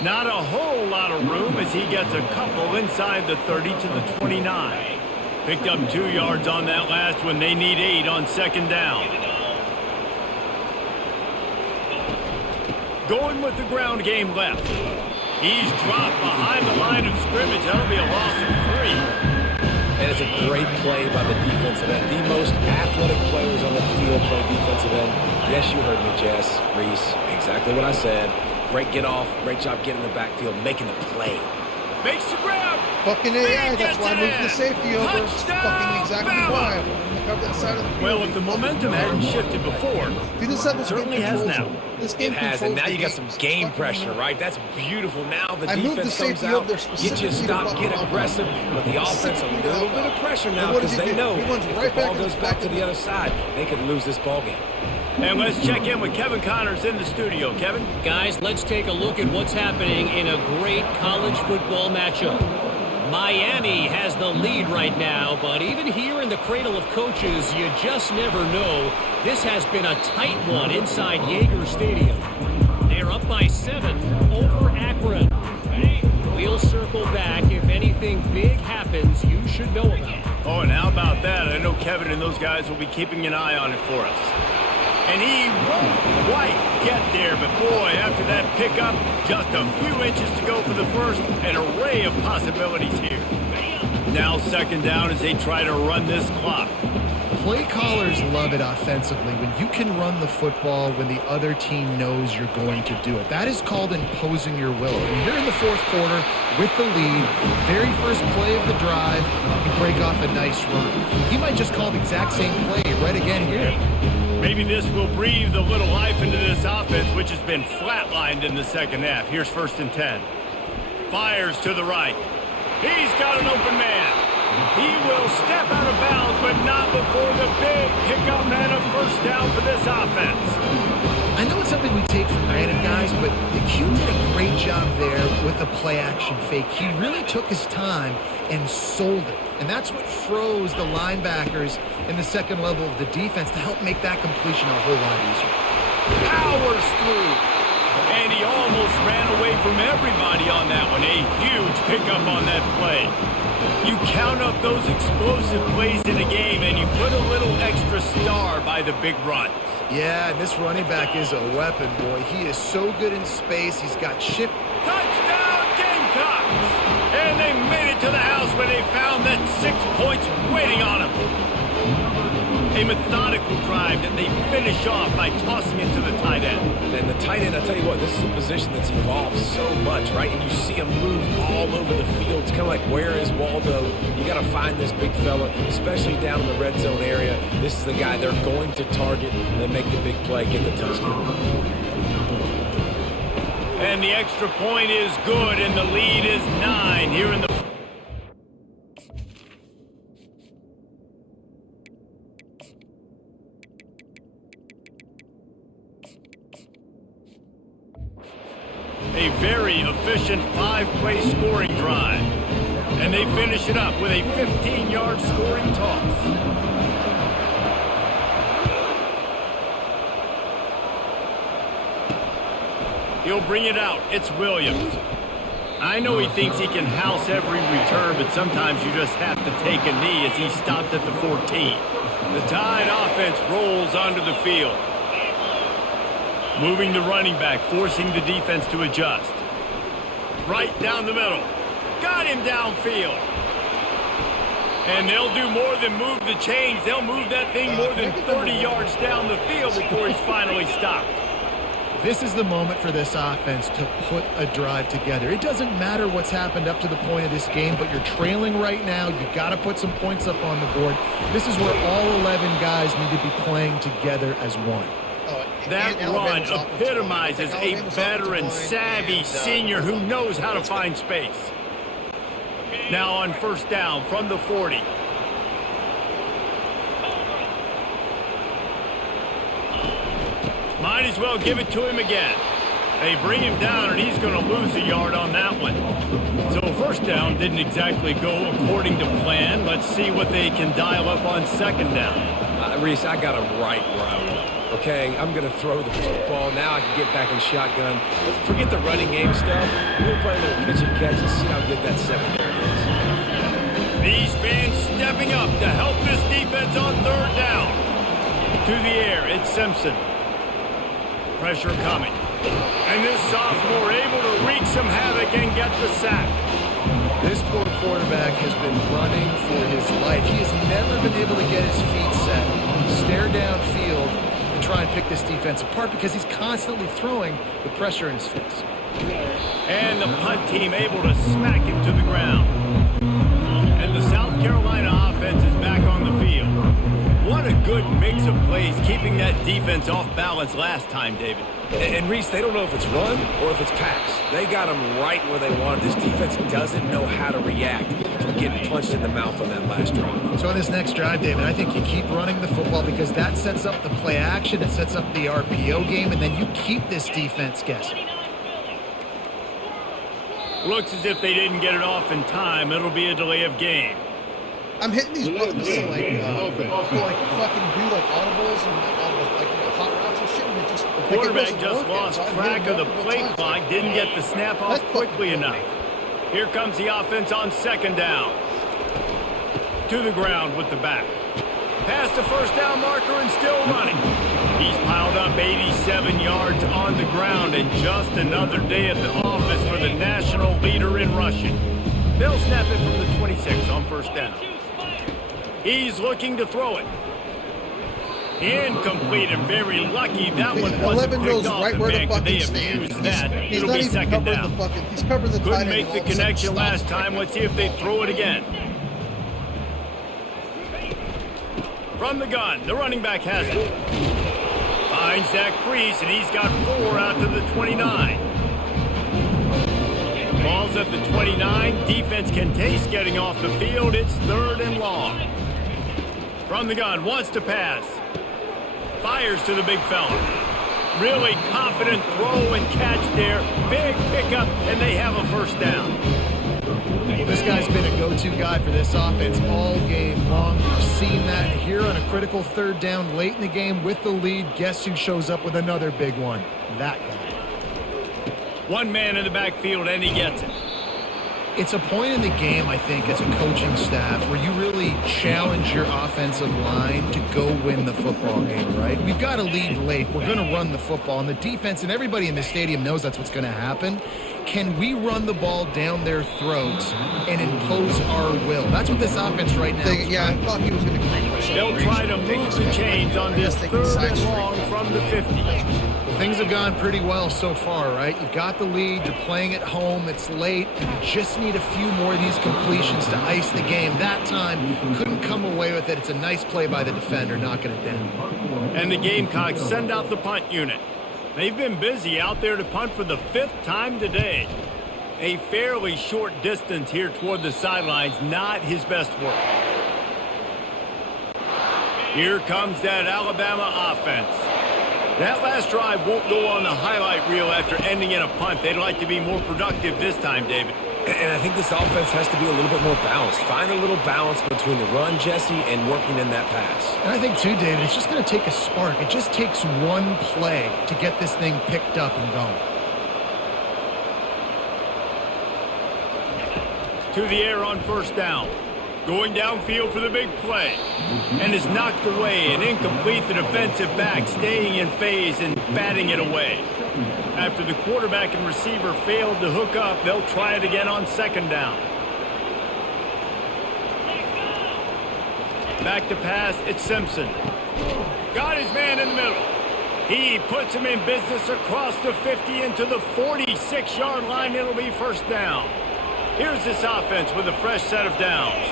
Not a whole lot of room as he gets a couple inside the 30 to the 29. Picked up 2 yards on that last one. They need 8 on second down. Going with the ground game left. He's dropped behind the line of scrimmage. That'll be a loss of 3. And it's a great play by the defensive end. The most athletic players on the field play defensive end. Yes, you heard me, Jess, Reese. Exactly what I said. Great get off. Great job getting in the backfield, making the play. Makes the grab. Fucking AI, that's why I moved the safety over. Fucking exactly why. I wanted to cover that side of the field. Well, if the momentum hadn't shifted before, it certainly has now. This It game has, and controls now the you got some game Fucking pressure, hell. right? That's beautiful. Now the I moved the defense comes safety out, over there get you specifically stop, to get block aggressive, but the offense a little bit of pressure now And what does because he they do? know He runs if right the back ball in goes his back to fucking- the other side, they could lose this ball game. And let's check in with Kevin Connors in the studio. Kevin? Guys, let's take a look at what's happening in a great college football matchup. Miami has the lead right now, but even here in the cradle of coaches, you just never know. This has been a tight one inside Yager Stadium. They're up by 7 over Akron. We'll circle back. If anything big happens, you should know about it. Oh, and how about that? I know Kevin and those guys will be keeping an eye on it for us. And he won't quite get there, but boy, after that pickup, just a few inches to go for the first, an array of possibilities here. Now second down as they try to run this clock. Play callers love it offensively when you can run the football when the other team knows you're going to do it. That is called imposing your will. And you're in the fourth quarter with the lead, very first play of the drive, you break off a nice run. He might just call the exact same play right again here. Maybe this will breathe a little life into this offense, which has been flatlined in the second half. Here's 1st and 10. Fires to the right. He's got an open man. He will step out of bounds, but not before the big pickup and a first down for this offense. I know it's something we take for granted, guys, but Q did a great job there with the play-action fake. He really took his time and sold it. And that's what froze the linebackers in the second level of the defense to help make that completion a whole lot easier. Powers through. And he almost ran away from everybody on that one. A huge pickup on that play. You count up those explosive plays in a game, and you put a little extra star by the big runs. Yeah, and this running back is a weapon, boy. He is so good in space. He's got shift. Touchdown, Gamecocks! And they made it to the house when they found that 6 points waiting on them. A methodical drive that they finish off by tossing it to the tight end. And the tight end, I tell you what, this is a position that's evolved so much, right? And you see him move all over the field. It's kind of like, where is Waldo? You got to find this big fella, especially down in the red zone area. This is the guy they're going to target and then make the big play, get the touchdown. And the extra point is good, and the lead is 9 here in the... A very efficient 5-play scoring drive. And they finish it up with a 15-yard scoring toss. He'll bring it out. It's Williams. I know he thinks he can house every return, but sometimes you just have to take a knee as he stopped at the 14. The Tide offense rolls onto the field. Moving the running back, forcing the defense to adjust. Right down the middle. Got him downfield. And they'll do more than move the chains. They'll move that thing more than 30 yards down the field before he's finally stopped. This is the moment for this offense to put a drive together. It doesn't matter what's happened up to the point of this game, but you're trailing right now. You've got to put some points up on the board. This is where all 11 guys need to be playing together as one. That run epitomizes a veteran, savvy senior who knows how to find space. Now on first down from the 40. Might as well give it to him again. They bring him down, and he's going to lose a yard on that one. So first down didn't exactly go according to plan. Let's see what they can dial up on second down. Reese, I got him right where I want. Okay, I'm going to throw the football. Now I can get back in shotgun. Forget the running game stuff. We'll play a little pitch and catch and see how good that secondary is. These fans stepping up to help this defense on third down. To the air, it's Simpson. Pressure coming. And this sophomore able to wreak some havoc and get the sack. This poor quarterback has been running for his life. He has never been able to get his feet set, stare downfield, and try and pick this defense apart because he's constantly throwing with pressure in his face. And the punt team able to smack him to the ground. And the South Carolina offense is back on the field. What a good mix of plays, keeping that defense off balance last time, David. And Reese, they don't know if it's run or if it's pass. They got them right where they wanted. This defense doesn't know how to react from getting punched in the mouth on that last drive. So in this next drive, David, I think you keep running the football because that sets up the play action, it sets up the RPO game, and then you keep this defense guessing. Looks as if they didn't get it off in time. It'll be a delay of game. I'm hitting these buttons to like fucking do like audibles and hot routes and shit. And it just, The quarterback just lost track of the play clock. Didn't get the snap off quickly enough. Here comes the offense on second down. To the ground with the back. Past the first down marker and still running. He's piled up 87 yards on the ground, and just another day at the office for the national leader in rushing. They'll snap it from the 26 on first down. He's looking to throw it. Incomplete, and very lucky that one wasn't 11 knows picked off. right where the Man, fucking they have stand. used that. He's It'll not be even second covering down. the fucking. He's covering the tight Couldn't end. make and the all of a sudden connection stops last time. Let's see if they throw it again. From the gun, the running back has it. Finds that crease, and he's got 4 out to the 29. Ball's at the 29. Defense can taste getting off the field. It's third and long. From the gun, wants to pass. Fires to the big fella. Really confident throw and catch there. Big pickup, and they have a first down. Well, this guy's been a go-to guy for this offense all game long. We've seen that here on a critical third down late in the game with the lead. Guess who shows up with another big one? That guy. One man in the backfield, and he gets it. It's a point in the game, I think, as a coaching staff where you really challenge your offensive line to go win the football game, right? We've got a lead late. We're going to run the football, and the defense and everybody in the stadium knows that's what's going to happen. Can we run the ball down their throats and impose our will? That's what this offense right now is. Yeah, I thought he was going to creep. They'll try to move the chains on this third and long from the 50. Things have gone pretty well so far, right? You've got the lead, you're playing at home, it's late, and you just need a few more of these completions to ice the game. That time, couldn't come away with it. It's a nice play by the defender, knocking it down. And the Gamecocks send out the punt unit. They've been busy out there to punt for the 5th time today. A fairly short distance here toward the sidelines, not his best work. Here comes that Alabama offense. That last drive won't go on the highlight reel after ending in a punt. They'd like to be more productive this time, David. And I think this offense has to be a little bit more balanced. Find a little balance between the run, Jesse, and working in that pass. And I think, too, David, it's just going to take a spark. It just takes one play to get this thing picked up and going. To the air on first down. Going downfield for the big play. And is knocked away and incomplete. The defensive back staying in phase and batting it away. After the quarterback and receiver failed to hook up, they'll try it again on second down. Back to pass, it's Simpson. Got his man in the middle. He puts him in business across the 50 into the 46-yard line. It'll be first down. Here's this offense with a fresh set of downs.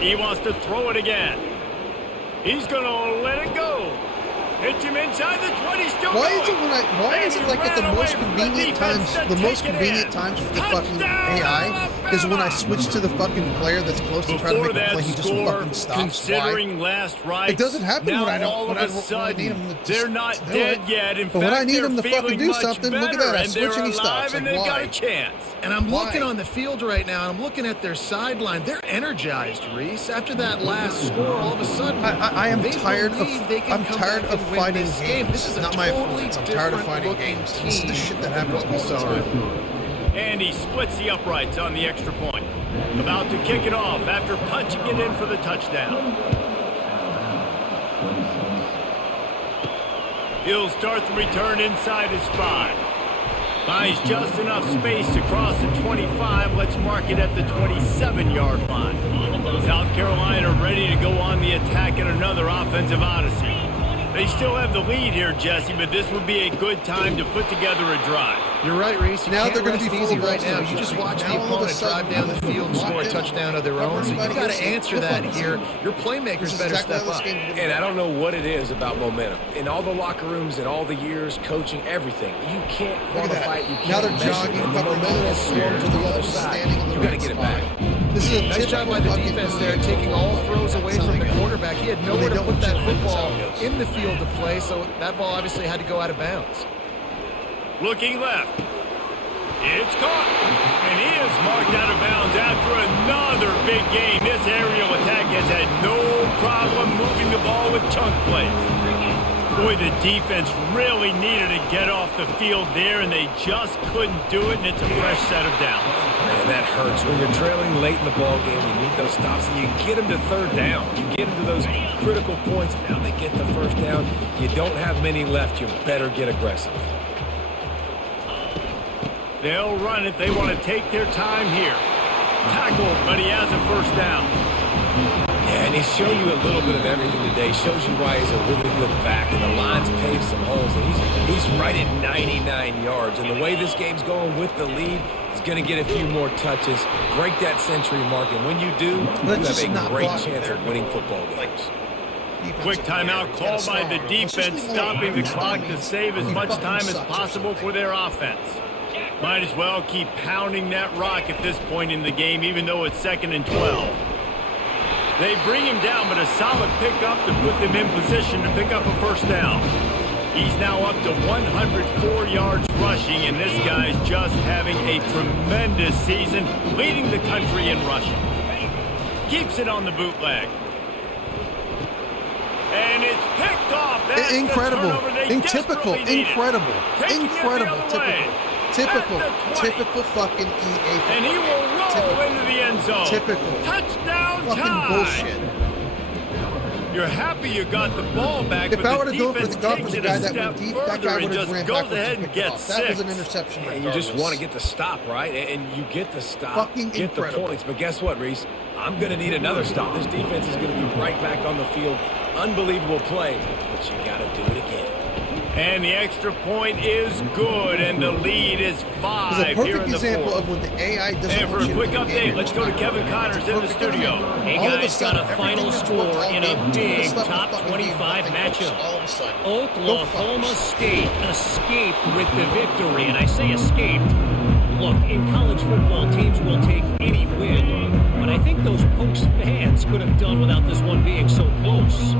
He wants to throw it again. He's going to let it go. Hits him inside the 20, still Why going. is it why is it like at the most convenient times, for the fucking AI is when I switch to the fucking player that's close to try to Before make a that play, he just score, fucking stops. considering Why? last rights, It doesn't happen now when I don't all when of I, a when I sudden, need him to just they're not do dead it. yet. In But when fact, I need they're him to fucking feeling do much something, look at better, that, I and switch they're and he stops. alive, and Like, they've got why? a chance. And I'm looking Why? on the field right now, and I'm looking at their sideline. They're energized, Reese. After that last score, all of a sudden, I am they tired believe of they can I'm come tired back of and win fighting this games. game. This is a not my totally opponents. I'm tired of different fighting looking games. This is the team shit that happens than what we all the saw. time. And he splits the uprights on the extra point. About to kick it off after punching it in for the touchdown. He'll start the return inside his 5. Finds just enough space to cross the 25. Let's mark it at the 27-yard line. South Carolina ready to go on the attack in another offensive odyssey. They still have the lead here, Jesse, but this would be a good time to put together a drive. You're right, Reese. You Now can't they're gonna rest be full easy of right balls now. to You the just Jesse. watch the Now all of a opponent sudden, drive down the field and score a touchdown of their own. So you got to answer that here. Your playmakers better step up. And I don't know what it is about momentum. In all the locker rooms, in all the years, coaching, everything, you can't Look at quantify that. it. You can't Now they're measure it. jogging, And the covering momentum the is swung to the other side. standing in the You got to right get it spot. back. This is a Nice job by the fucking defense there, taking all throws away from the quarterback. He had nowhere to put that football in the field to play, so that ball obviously had to go out of bounds. Looking left. It's caught. And he is marked out of bounds after another big game. This aerial attack has had no problem moving the ball with chunk plays. Boy, the defense really needed to get off the field there, and they just couldn't do it, and it's a fresh set of downs. Man, that hurts. When you're trailing late in the ball game, you need those stops, and you get them to third down. You get them to those critical points. Now they get the first down. You don't have many left. You better get aggressive. They'll run it. They want to take their time here. Tackled, but he has a first down. Yeah, and he's shown you a little bit of everything today. Shows you why he's a really good back, and the line's paved some holes, and he's right at 99 yards. And the way this game's going with the lead, he's going to get a few more touches, break that century mark, and when you do, you have a great chance of winning football games. Quick timeout called by the defense, stopping the clock to save as much time as possible for their offense. Might as well keep pounding that rock at this point in the game, even though it's 2nd and 12. They bring him down, but a solid pickup to put them in position to pick up a first down. He's now up to 104 yards rushing, and this guy's just having a tremendous season, leading the country in rushing. Keeps it on the bootleg. And it's picked off. That's Incredible. the turnover they Typical. desperately needed. Incredible. Taking it the Incredible. other way. Typical. At the 20. Typical fucking EA football. And he will roll Typical. into the end zone. Typical. Touchdown Fucking time. bullshit. You're happy you got the ball back, If but I the would have gone for defense the guy takes it that a went step deep, that further guy and would have just ran goes backwards ahead and and picked it gets off. That was 6. an interception. And you just regardless. want to get the stop, right? And you get the stop, Fucking get incredible. the points. But guess what, Reese? I'm going to need another stop. This defense is going to be right back on the field. Unbelievable play, but you got to do it again. And the extra point is good, and the lead is 5 It's a here perfect in the example 4th. of when the AI doesn't And for want a you quick to update, let's go to Kevin Connors in the studio. Hey All of a guys, got sudden, a final everything that's score worked all in game, a doing big stuff in top the fucking 25 game, matchup. all of a sudden. Oklahoma fuckers. State escaped with the victory, and I say escaped. Look, in college football, teams will take any win, but I think those Pokes fans could have done without this one being so close.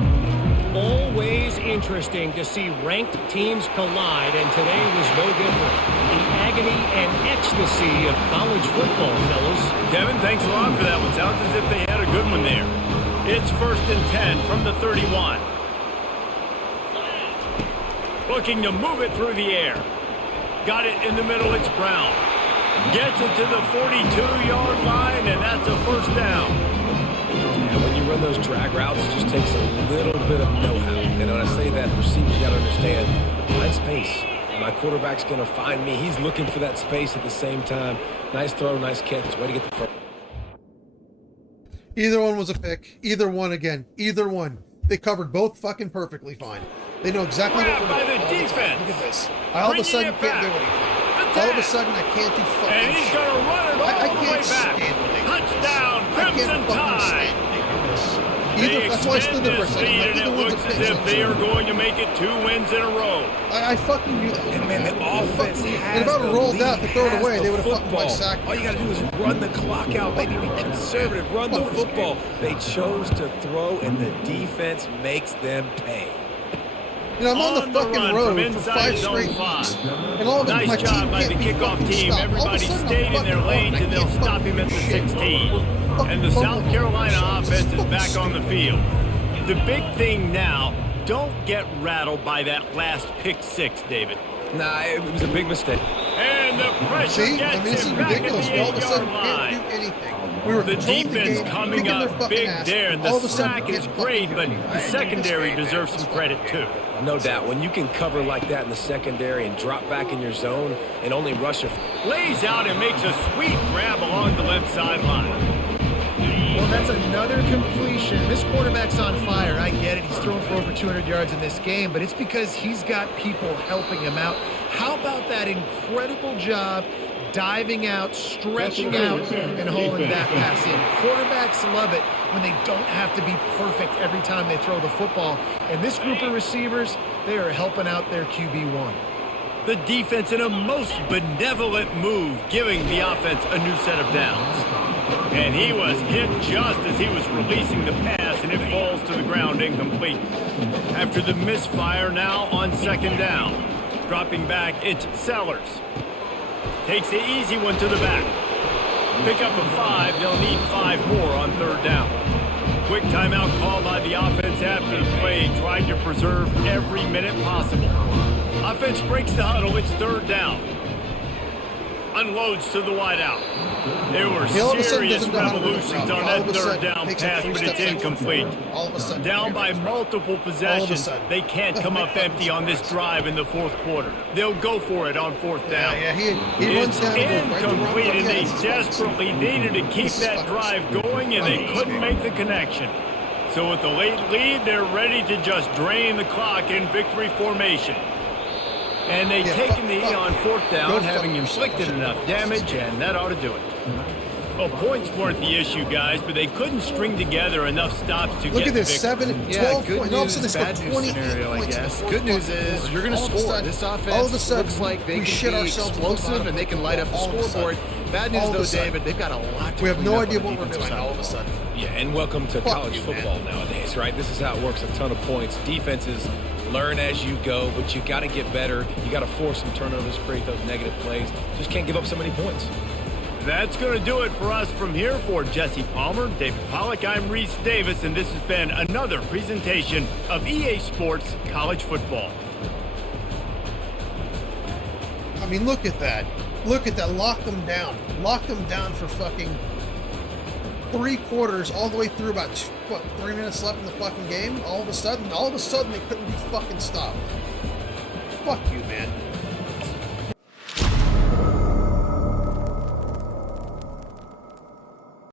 Always interesting to see ranked teams collide, and today was no different. The agony and ecstasy of college football, fellas. Kevin, thanks a lot for that one. Sounds as if they had a good one there. It's 1st and 10 from the 31. Looking to move it through the air. Got it in the middle, it's Brown. Gets it to the 42-yard line, and that's a first down. And when you run those drag routes, it just takes a little bit of know-how. And when I say that, receivers got to understand, find space. My quarterback's going to find me. He's looking for that space at the same time. Nice throw, nice catch. Way to get the first. Either one was a pick. Either one again. Either one. They covered both fucking perfectly fine. They know exactly what Grabbed we're by doing. the all time. defense. Look at this. I all of a Bringing sudden it can't do back. anything. All of a sudden I can't do fucking And he's shit. going to run it all I the way can't back. stand when they do this. Touchdown, I can't Crimson fucking Tide. stand when they do this. They That's why I stood there for a this second. lead, Like, and it either one's a looks pick as if six. they are going to make it 2 wins in a row. I fucking knew that. And man, the offense And has if I would the have rolled lead, out to throw it has away, the they would have fucking football. sacked. All you got to do is run the clock out, maybe be conservative, run the football. They chose to throw, and the defense makes them pay. You know, I'm on the fucking run road from for inside 5 zone straight 5. weeks, and all of a sudden Nice my job team by the can't be kickoff fucking team. stopped. All of a Everybody sudden, stayed I'm in their fucking lanes, wrong. and they'll I can't stop him at the fucking shit. 16. Fucking And the fumble. South Carolina offense is Fucking back on the stupid. field. The big thing now, don't get rattled by that last pick 6, David. Nah, it was a big mistake. And the pressure See, gets I mean, this is him back at ridiculous. the All of a 8-yard sudden, can't line. do anything. We were The controlling defense game, coming kicking their up fucking big ass, there, and all of the a sudden, sack we is get great, fucking but beat. the I hate this secondary game, man. deserves It's some credit fucking too. bad. No doubt. When you can cover like that in the secondary and drop back in your zone and only rush a... Lays out and makes a sweet grab along the left sideline. Well, that's another completion. This quarterback's on fire. I get it. He's thrown for over 200 yards in this game, but it's because he's got people helping him out. How about that incredible job diving out, stretching out, and hauling that pass in? Quarterbacks love it when they don't have to be perfect every time they throw the football. And this group of receivers, they are helping out their QB1. The defense in a most benevolent move, giving the offense a new set of downs. And he was hit just as he was releasing the pass, and it falls to the ground incomplete. After the misfire, now on second down. Dropping back, it's Sellers. Takes the easy one to the back. Pick up a 5. They'll need 5 more on third down. Quick timeout call by the offense after the play, trying to preserve every minute possible. Offense breaks the huddle. It's third down. Unloads to the wideout. There were He all of a sudden serious doesn't know how to run a revolutions route. on All that of a third sudden, down takes like pass, 3 but it's steps incomplete. All of a sudden, Down by multiple possessions, they can't come up empty on this drive in the fourth quarter. They'll go for it on fourth down. Yeah, he runs It's down and goes right to the incomplete, wrong and they side. This is desperately needed to keep This is that fucking drive stupid. going, and they couldn't make the connection. So with the late lead, they're ready to just drain the clock in victory formation. And they take a knee on fourth down, having inflicted enough damage, and that ought to do it. Well, points weren't the issue, guys, but they couldn't string together enough stops to Look get at the this, victory. 7, Yeah, 12 good points. All of a sudden, news, they bad scored news 28 scenario, I points in the guess. fourth Good news fucking is quarter. you're going to All of a score. sudden, This all of a offense sudden, looks like they we can shit be ourselves explosive and they can light up the all of a scoreboard. sudden. Bad news, All of a though, sudden. David, they've got a lot to We have clean no up idea on the what we're defensive doing side. all of a sudden. Yeah, and welcome to Fuck college you, football man. nowadays, right? This is how it works. A ton of points. Defenses learn as you go, but you got to get better. You got to force some turnovers, create those negative plays. Just can't give up so many points. That's going to do it for us from here. For Jesse Palmer, David Pollack, I'm Reese Davis, and this has been another presentation of EA Sports College Football. I mean, look at that. Look at that. Lock them down. Lock them down for fucking 3 quarters, all the way through about, 3 minutes left in the fucking game. All of a sudden, they couldn't be fucking stopped. Fuck you, man.